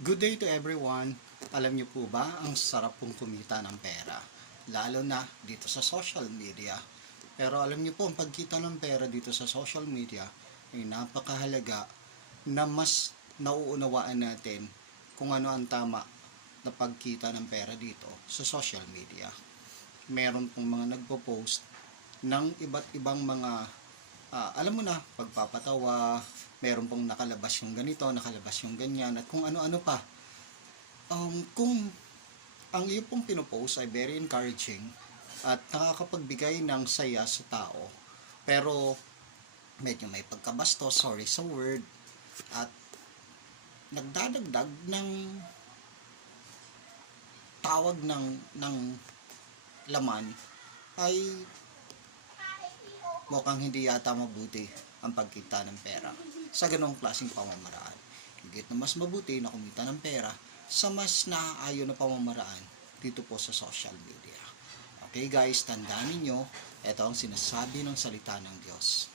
Good day to everyone. Alam niyo po ba, ang sarap pong kumita ng pera. Lalo na dito sa social media. Pero alam niyo po, ang pagkita ng pera dito sa social media ay napakahalaga na mas nauunawaan natin kung ano ang tama na pagkita ng pera dito sa social media. Meron pong mga nagpo-post ng iba't ibang mga alam mo na, pagpapatawa, meron pong nakalabas yung ganito, nakalabas yung ganyan, at kung ano-ano pa. Kung ang iyo pong pinopost ay very encouraging at nakakapagbigay ng saya sa tao, pero medyo may pagkabastos, sorry sa word, at nagdadagdag ng tawag ng laman, ay mukhang hindi yata mabuti ang pagkita ng pera sa ganong klaseng pamamaraan. Higit na mas mabuti na kumita ng pera sa mas naaayon na pamamaraan dito po sa social media. Okay guys, tandaan ninyo, ito ang sinasabi ng salita ng Diyos.